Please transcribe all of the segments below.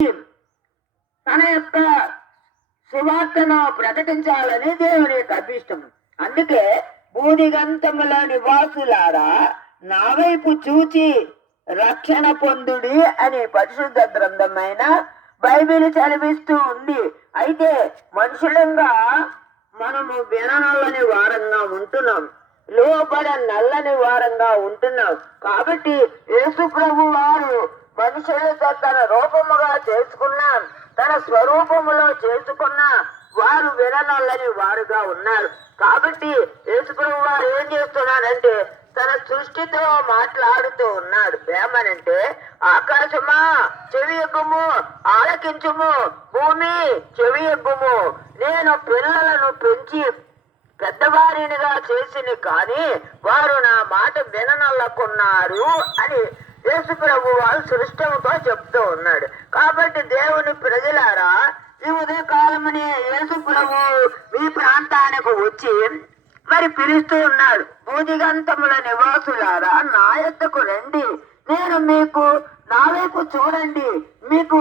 తన యొక్క సువార్తను ప్రకటించాలని దేవుని యొక్క అభిష్టం. అందుకే బూదిగంతముల నివాసులారా నా వైపు చూచి రక్షణ పొందుడి అని పరిశుద్ధ గ్రంథమైన బైబిల్ చదివిస్తూ ఉంది. అయితే మనుషులంగా మనము విననల్లని వారంగా ఉంటున్నాం, లోపల నల్లని వారంగా ఉంటున్నాం. కాబట్టి యేసు ప్రభు వారు మనుషులతో తన రూపముగా చేసుకున్నాం, తన స్వరూపములో చేసుకున్న వారు విననల్లని వారుగా ఉన్నారు. కాబట్టి యేసు ప్రభు వారు ఏం చేస్తున్నాడంటే తన సృష్టితో మాట్లాడుతూ ఉన్నాడు. ఏమనంటే, ఆకాశమా చెవి ఎగ్గుము, ఆలకించుము, భూమి చెవి ఎగ్గుము, నేను పిల్లలను పెంచి పెద్దవారినిగా చేసిని కానీ వారు నా మాట విననల్లకున్నారు అని యేసు ప్రభు వారు సృష్టంతో చెప్తూ ఉన్నాడు. కాబట్టి దేవుని ప్రజలారా, ఈ ఉదయ కాలమునే యేసు ప్రభు మీ ప్రాంతానికి వచ్చి మరి పిలుస్తూ ఉన్నాడు. బూదిగంతముల నివాసులారా నా యొద్దకు రండి, నేను మీకు నా వైపు చూడండి, మీకు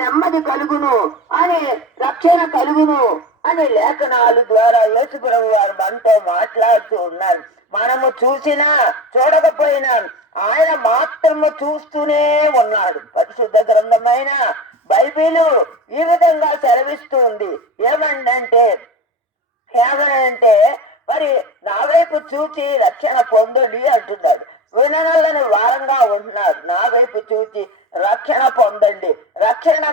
నెమ్మది కలుగును అని, రక్షణ కలుగును అని లేఖనాలు ద్వారా యేసు ప్రభు వారు మనతో మాట్లాడుతూ ఉన్నారు. మనము చూసినా చూడకపోయినా ఆయన మాత్రము చూస్తూనే ఉన్నాడు. పరిశుద్ధ గ్రంథమైన బైబిలు ఈ విధంగా సెలవిస్తూ ఉంది. ఏమనంటే మరి నా వైపు చూచి రక్షణ పొందండి అంటున్నాడు. విననల్లని వారంగా ఉంటున్నారు. నా వైపు చూచి రక్షణ పొందండి. రక్షణ